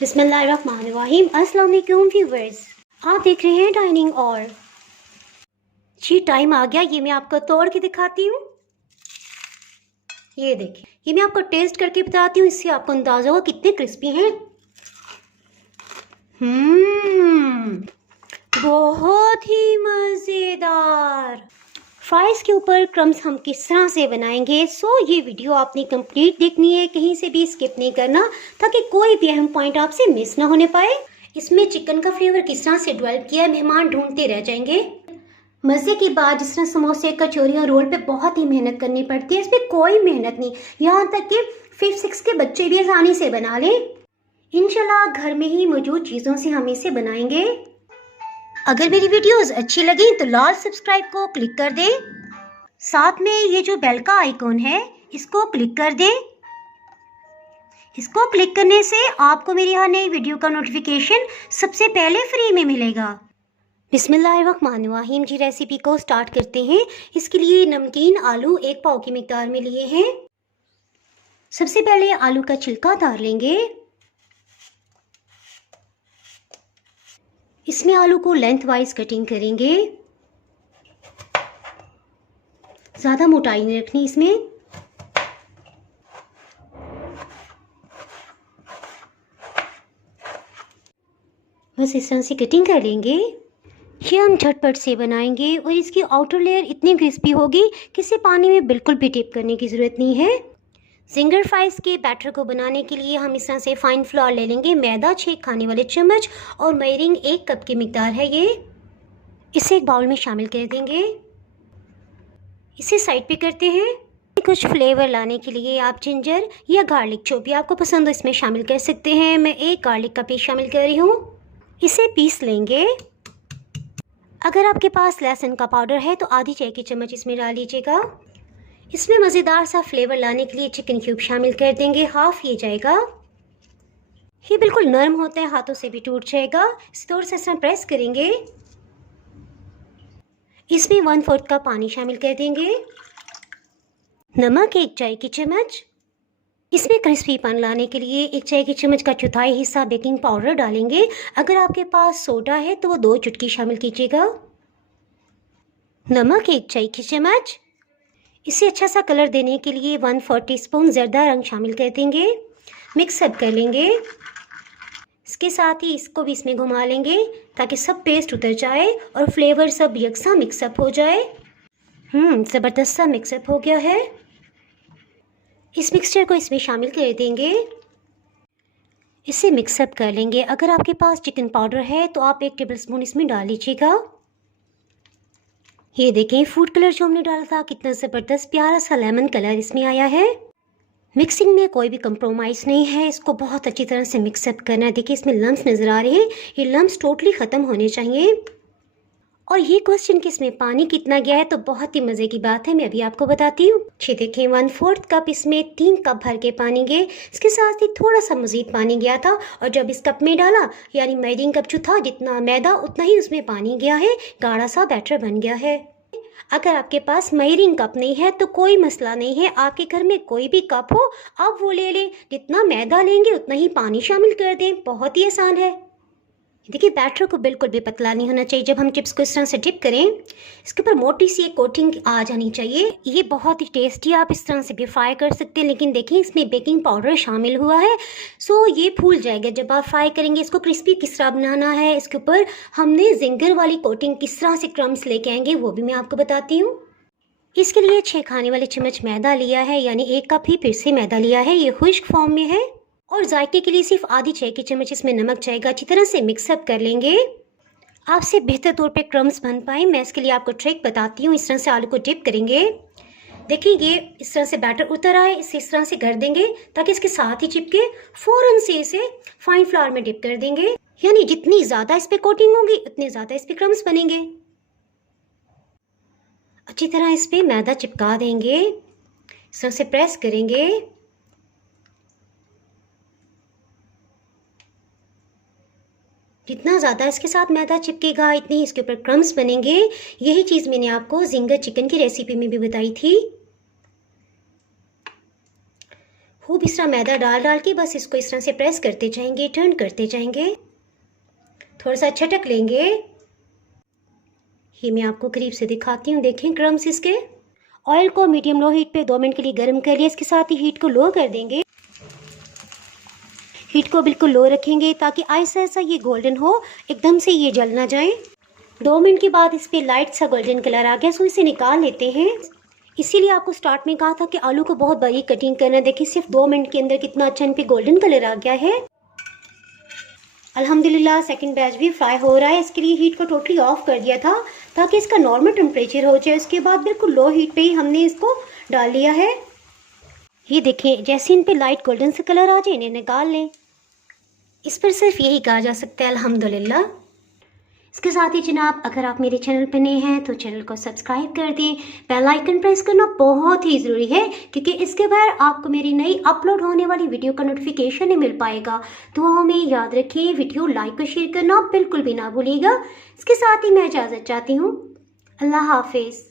बिस्मिल्लाहिर्रहमानिर्रहीम। अस्सलाम वालेकुम व्यूवर्स, आप देख रहे हैं डाइनिंग और जी टाइम आ गया। ये मैं आपको तोड़ के दिखाती हूँ। ये देखिए, ये मैं आपको टेस्ट करके बताती हूँ, इससे आपको अंदाजा होगा कितने क्रिस्पी हैं। बहुत ही मज़ेदार। फ्राइज़ के ऊपर क्रम्स हम किस तरह से बनाएंगे, ये वीडियो आपने कंप्लीट देखनी है, कहीं से भी स्किप नहीं करना, ताकि कोई भी अहम पॉइंट आपसे मिस ना होने पाए। इसमें चिकन का फ्लेवर किस तरह से डेवलप किया है, मेहमान ढूंढते रह जाएंगे। मज़े की बात, जिस तरह समोसे, कचौरियाँ, रोल पे बहुत ही मेहनत करनी पड़ती है, इसमें कोई मेहनत नहीं। यहाँ तक कि 5-6 के बच्चे भी आसानी से बना लें। इंशाल्लाह घर में ही मौजूद चीज़ों से हम इसे बनाएंगे। अगर मेरी वीडियोस अच्छी लगी तो लाल सब्सक्राइब को क्लिक कर दें, साथ में ये जो बेल का आइकॉन है इसको क्लिक कर दें। इसको क्लिक करने से आपको मेरी हर नई वीडियो का नोटिफिकेशन सबसे पहले फ्री में मिलेगा। बिस्मिल्लाहिर्रहमानिर्रहीम। जी रेसिपी को स्टार्ट करते हैं। इसके लिए नमकीन आलू 1 पाव की मिकदार में लिए हैं। सबसे पहले आलू का छिलका उतार लेंगे। इसमें आलू को लेंथ वाइज कटिंग करेंगे, ज़्यादा मोटाई नहीं रखनी इसमें। बस इस तरह से कटिंग कर लेंगे। ये हम झटपट से बनाएंगे और इसकी आउटर लेयर इतनी क्रिस्पी होगी कि इसे पानी में बिल्कुल भी डिप करने की ज़रूरत नहीं है। जिंगर फ्राइज़ के बैटर को बनाने के लिए हम इस तरह से फाइन फ्लोर ले लेंगे। मैदा 6 खाने वाले चम्मच और मयरिंग 1 कप की मिकदार है ये। इसे एक बाउल में शामिल कर देंगे। इसे साइड पे करते हैं। कुछ फ्लेवर लाने के लिए आप जिंजर या गार्लिक, जो भी आपको पसंद हो, इसमें शामिल कर सकते हैं। मैं 1 गार्लिक का पीस शामिल कर रही हूँ। इसे पीस लेंगे। अगर आपके पास लहसुन का पाउडर है तो आधी चाय की चम्मच इसमें डाल लीजिएगा। इसमें मज़ेदार सा फ्लेवर लाने के लिए चिकन क्यूब शामिल कर देंगे, हाफ ये जाएगा। ये बिल्कुल नरम होता है, हाथों से भी टूट जाएगा। इसे थोड़ा सा इस तरह प्रेस करेंगे। इसमें 1/4 कप पानी शामिल कर देंगे। नमक 1 चाय की चम्मच। इसमें क्रिस्पीपन लाने के लिए 1 चाय की चम्मच का चौथाई हिस्सा बेकिंग पाउडर डालेंगे। अगर आपके पास सोडा है तो वो 2 चुटकी शामिल कीजिएगा। नमक 1 चाय की चम्मच। इसे अच्छा सा कलर देने के लिए 1/4 टीस्पून ज़रदा रंग शामिल कर देंगे। मिक्सअप कर लेंगे। इसके साथ ही इसको भी इसमें घुमा लेंगे ताकि सब पेस्ट उतर जाए और फ्लेवर सब यकसा मिक्सअप हो जाए। ज़बरदस्त सा मिक्सअप हो गया है। इस मिक्सचर को इसमें शामिल कर देंगे। इसे मिक्सअप कर लेंगे। अगर आपके पास चिकन पाउडर है तो आप 1 टेबलस्पून इसमें डाल लीजिएगा। ये देखें, फूड कलर जो हमने डाला था कितना ज़बरदस्त प्यारा सा लेमन कलर इसमें आया है। मिक्सिंग में कोई भी कंप्रोमाइज़ नहीं है, इसको बहुत अच्छी तरह से मिक्सअप करना है। देखिए इसमें लम्स नज़र आ रहे हैं, ये लम्स टोटली ख़त्म होने चाहिए। और ये क्वेश्चन कि इसमें पानी कितना गया है, तो बहुत ही मज़े की बात है, मैं अभी आपको बताती हूँ। ये देखें, 1/4 कप इसमें 3 कप भर के पानी गए। इसके साथ ही थोड़ा सा मज़ीद पानी गया था और जब इस कप में डाला, यानी मेजरिंग कप जो था, जितना मैदा उतना ही उसमें पानी गया है। गाढ़ा सा बैटर बन गया है। अगर आपके पास मेजरिंग कप नहीं है तो कोई मसला नहीं है, आपके घर में कोई भी कप हो आप वो ले लें। जितना मैदा लेंगे उतना ही पानी शामिल कर दें, बहुत ही आसान है। देखिए बैटर को बिल्कुल भी पतला नहीं होना चाहिए। जब हम चिप्स को इस तरह से डिप करें, इसके ऊपर मोटी सी एक कोटिंग आ जानी चाहिए। ये बहुत ही टेस्टी, आप इस तरह से भी फ्राई कर सकते हैं, लेकिन देखिए इसमें बेकिंग पाउडर शामिल हुआ है, ये फूल जाएगा जब आप फ्राई करेंगे। इसको क्रिस्पी किस तरह बनाना है, इसके ऊपर हमने जिंगर वाली कोटिंग किस तरह से क्रम्स लेके आएंगे, वो भी मैं आपको बताती हूँ। इसके लिए 6 खाने वाले चम्मच मैदा लिया है, यानी 1 कप ही फिर से मैदा लिया है। ये खुश्क फॉर्म में है और जायके के लिए सिर्फ आधी चाय की चम्मच इसमें नमक जाएगा। अच्छी तरह से मिक्सअप कर लेंगे। आपसे बेहतर तौर पे क्रम्स बन पाए, मैं इसके लिए आपको ट्रिक बताती हूँ। इस तरह से आलू को डिप करेंगे। देखिए ये इस तरह से बैटर उतर आए, इसे इस तरह से कर देंगे ताकि इसके साथ ही चिपके। फ़ौरन से इसे फाइन फ्लावर में डिप कर देंगे, यानी जितनी ज़्यादा इस पर कोटिंग होगी उतने ज़्यादा इस पर क्रम्स बनेंगे। अच्छी तरह इस पर मैदा चिपका देंगे, इस तरह से प्रेस करेंगे। जितना ज़्यादा इसके साथ मैदा चिपकेगा इतनी ही इसके ऊपर क्रम्स बनेंगे। यही चीज़ मैंने आपको जिंगर चिकन की रेसिपी में भी बताई थी। खूब इस तरह मैदा डाल डाल के बस इसको इस तरह से प्रेस करते जाएंगे, टर्न करते जाएंगे, थोड़ा सा छटक लेंगे। ये मैं आपको करीब से दिखाती हूँ, देखें क्रम्स इसके। ऑयल को मीडियम लो हीट पे 2 मिनट के लिए गर्म कर लिया। इसके साथ ही हीट को लो कर देंगे। हीट को बिल्कुल लो रखेंगे ताकि ऐसा ऐसा ये गोल्डन हो, एकदम से ये जल ना जाए। 2 मिनट के बाद इस पर लाइट सा गोल्डन कलर आ गया, सो इसे निकाल लेते हैं। इसीलिए आपको स्टार्ट में कहा था कि आलू को बहुत बारीक कटिंग करना। देखिए सिर्फ 2 मिनट के अंदर कितना अच्छा इन पे गोल्डन कलर आ गया है। अल्हम्दुलिल्लाह सेकंड बैच भी फ्राई हो रहा है। इसके लिए हीट को टोटली ऑफ कर दिया था ताकि इसका नॉर्मल टेम्परेचर हो जाए। उसके बाद बिल्कुल लो हीट पे ही हमने इसको डाल लिया है। ये देखें जैसे इन पे लाइट गोल्डन से कलर आ जाए इन्हें निकाल लें। इस पर सिर्फ यही कहा जा सकता है अल्हम्दुलिल्लाह। इसके साथ ही जनाब अगर आप मेरे चैनल पर नए हैं तो चैनल को सब्सक्राइब कर दें। बेल आइकन प्रेस करना बहुत ही ज़रूरी है क्योंकि इसके बगैर आपको मेरी नई अपलोड होने वाली वीडियो का नोटिफिकेशन नहीं मिल पाएगा। दुआओं में याद रखिए, वीडियो लाइक और शेयर करना बिल्कुल भी ना भूलिएगा। इसके साथ ही मैं इजाज़त चाहती हूँ। अल्लाह हाफिज़।